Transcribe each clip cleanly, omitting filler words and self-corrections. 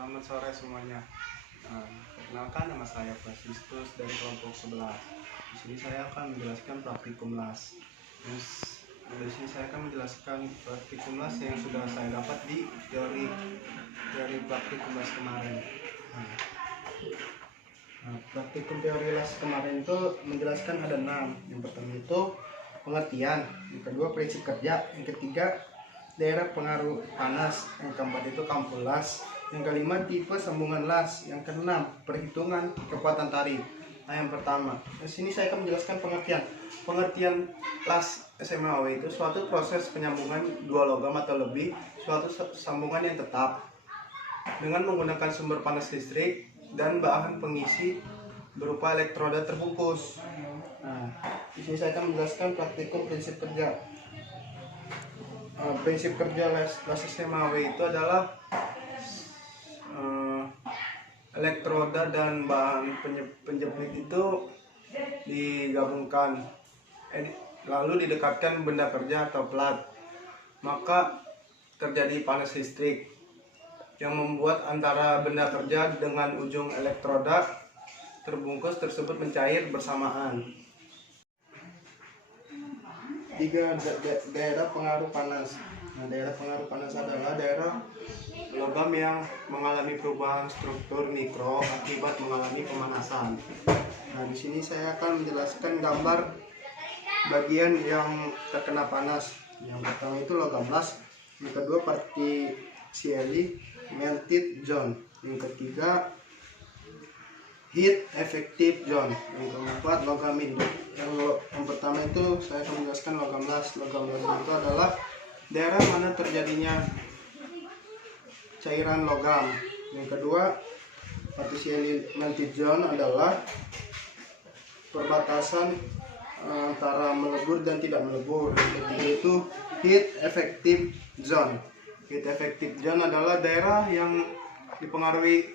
Selamat sore semuanya. Perkenalkan, nama saya Franciscus dari kelompok 11. Di sini saya akan menjelaskan praktikum las. Di sini saya akan menjelaskan praktikum las yang sudah saya dapat di teori praktikum las kemarin. Praktikum teori las kemarin itu menjelaskan ada 6. Yang pertama itu pengertian, yang kedua prinsip kerja, yang ketiga daerah pengaruh panas, yang keempat itu kampu las, yang kelima tipe sambungan las, yang keenam perhitungan kekuatan tarik. Nah, yang pertama, di sini saya akan menjelaskan pengertian. Pengertian las SMAW itu suatu proses penyambungan dua logam atau lebih, suatu sambungan yang tetap dengan menggunakan sumber panas listrik dan bahan pengisi berupa elektroda terbungkus. Nah, di sini saya akan menjelaskan praktikum prinsip kerja. Prinsip kerja las SMAW itu adalah elektroda dan bahan penjepit itu digabungkan, lalu didekatkan benda kerja atau plat, maka terjadi panas listrik yang membuat antara benda kerja dengan ujung elektroda terbungkus tersebut mencair bersamaan. 3. Daerah pengaruh panas. Nah, daerah pengaruh panas adalah daerah logam yang mengalami perubahan struktur mikro akibat mengalami pemanasan. Nah, di sini saya akan menjelaskan gambar bagian yang terkena panas. Yang pertama itu logam las, yang kedua partially melted zone, yang ketiga heat effective zone, yang keempat logam induk. Yang pertama itu saya akan menjelaskan logam las. Logam las itu adalah daerah mana terjadinya cairan logam. Yang kedua, partially melted zone adalah perbatasan antara melebur dan tidak melebur. Yang ketiga itu heat effective zone. Heat effective zone adalah daerah yang dipengaruhi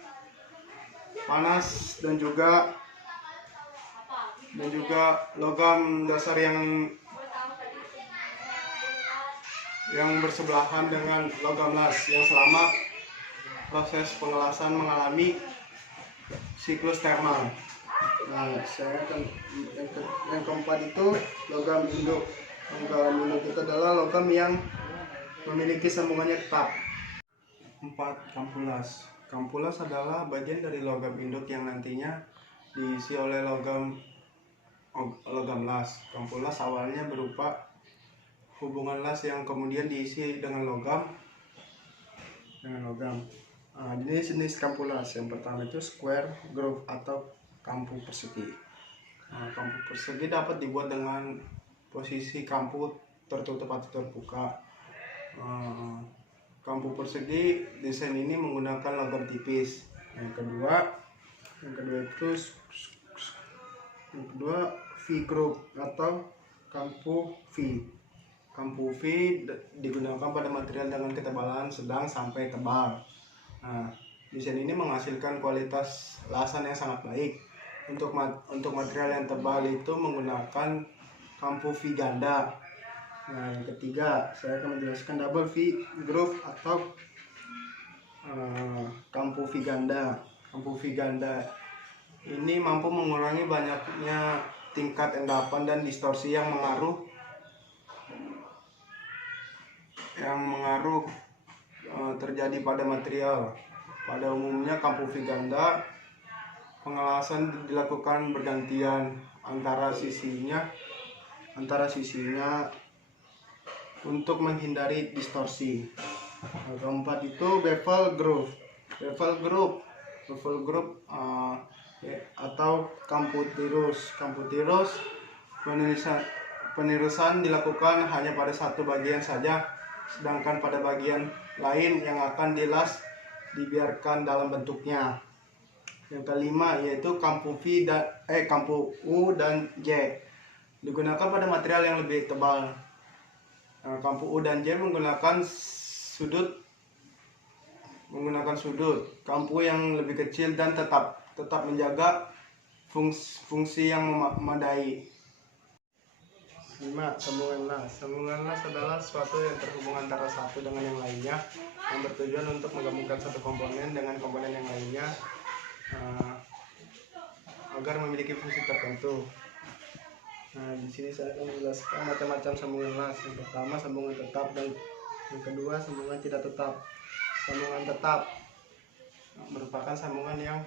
panas dan juga logam dasar yang bersebelahan dengan logam las yang selama proses pengelasan mengalami siklus termal. Nah, yang keempat itu logam induk. Logam induk itu adalah logam yang memiliki sambungannya tetap. 4. Kampu las. Kampu las adalah bagian dari logam induk yang nantinya diisi oleh logam las. Kampu las awalnya berupa hubungan las yang kemudian diisi dengan logam. Jenis kampu las yang pertama itu square groove atau kampu persegi. Kampu persegi dapat dibuat dengan posisi kampu tertutup atau terbuka. Kampu persegi desain ini menggunakan logam tipis. Yang kedua itu V groove atau kampu V. Kampu V digunakan pada material dengan ketebalan sedang sampai tebal. Nah, desain ini menghasilkan kualitas lasan yang sangat baik. Untuk material yang tebal itu menggunakan kampu V ganda. Nah, yang ketiga saya akan menjelaskan double V groove atau kampu V ganda. Kampu V ganda ini mampu mengurangi banyaknya tingkat endapan dan distorsi yang mengaruh terjadi pada material. Pada umumnya kampu V ganda pengelasan dilakukan bergantian antara sisinya untuk menghindari distorsi. Keempat itu bevel groove. Bevel groove atau kampu tirus. Kampu tirus penirusan dilakukan hanya pada satu bagian saja, sedangkan pada bagian lain yang akan dilas dibiarkan dalam bentuknya. Yang kelima yaitu kampu U dan J, digunakan pada material yang lebih tebal. Kampu U dan J menggunakan sudut. Kampu yang lebih kecil dan tetap menjaga fungsi yang memadai. 5. Sambungan las. Sambungan las adalah suatu yang terhubung antara satu dengan yang lainnya yang bertujuan untuk menggabungkan satu komponen dengan komponen yang lainnya agar memiliki fungsi tertentu. Nah, di sini saya akan menjelaskan macam-macam sambungan las. Yang pertama, sambungan tetap, dan yang kedua, sambungan tidak tetap. Sambungan tetap merupakan sambungan yang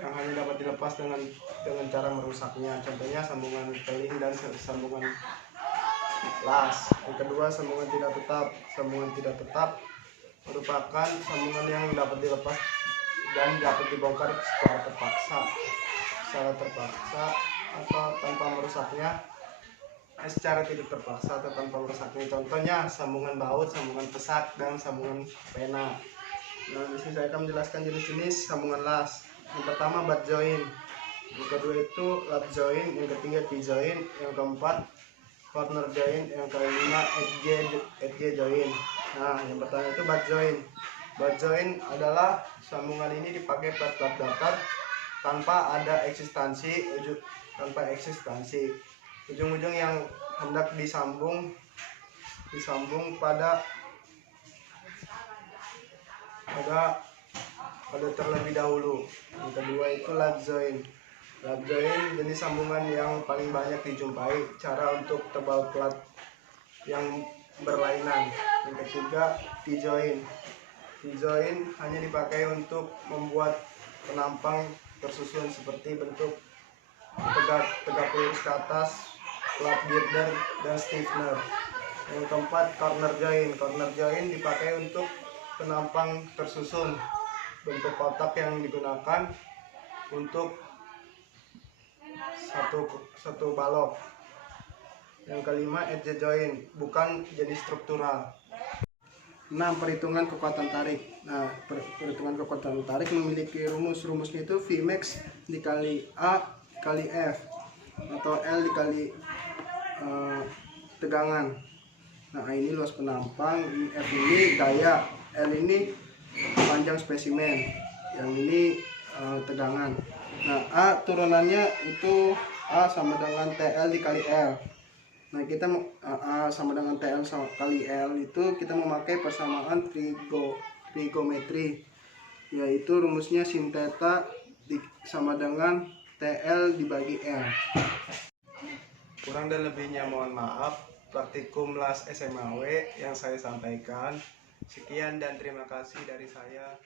hanya dapat dilepas dengan cara merusaknya. Contohnya sambungan keling dan sambungan las. Yang kedua, sambungan tidak tetap. Sambungan tidak tetap merupakan sambungan yang dapat dilepas dan dapat dibongkar secara terpaksa atau tanpa merusaknya, secara tidak terpaksa atau tanpa merusaknya. Contohnya sambungan baut, sambungan pesat, dan sambungan pena. Nah, di sini saya akan menjelaskan jenis-jenis sambungan las. Yang pertama, butt joint. Yang kedua itu lap joint. Yang ketiga, T-joint. Yang keempat, corner joint. Yang kelima, edge joint. Nah, yang pertama itu butt joint. Butt joint adalah sambungan ini dipakai plat-plat datar tanpa ada eksistensi, ujung-ujung yang hendak disambung pada terlebih dahulu. Yang kedua itu lap joint. Lap joint jenis sambungan yang paling banyak dijumpai, cara untuk tebal plat yang berlainan. Yang ketiga, T-joint. T-joint hanya dipakai untuk membuat penampang tersusun seperti bentuk tegak lurus ke atas, plat girder, dan stiffener. Yang keempat, corner joint. Corner joint dipakai untuk penampang tersusun, bentuk kotak yang digunakan untuk satu balok. Yang kelima, edge joint, bukan jenis struktural. 6. Perhitungan kekuatan tarik. Nah, perhitungan kekuatan tarik memiliki rumusnya itu Vmax dikali A kali F atau L dikali tegangan. Nah, ini luas penampang, F ini daya, L ini panjang spesimen, yang ini tegangan. Nah, A turunannya itu A sama dengan TL dikali L. Nah, kita A sama dengan TL kali L itu kita memakai persamaan trigonometri, yaitu rumusnya sin theta sama dengan TL dibagi L. Kurang dan lebihnya mohon maaf. Praktikum las SMAW yang saya sampaikan. Sekian dan terima kasih dari saya.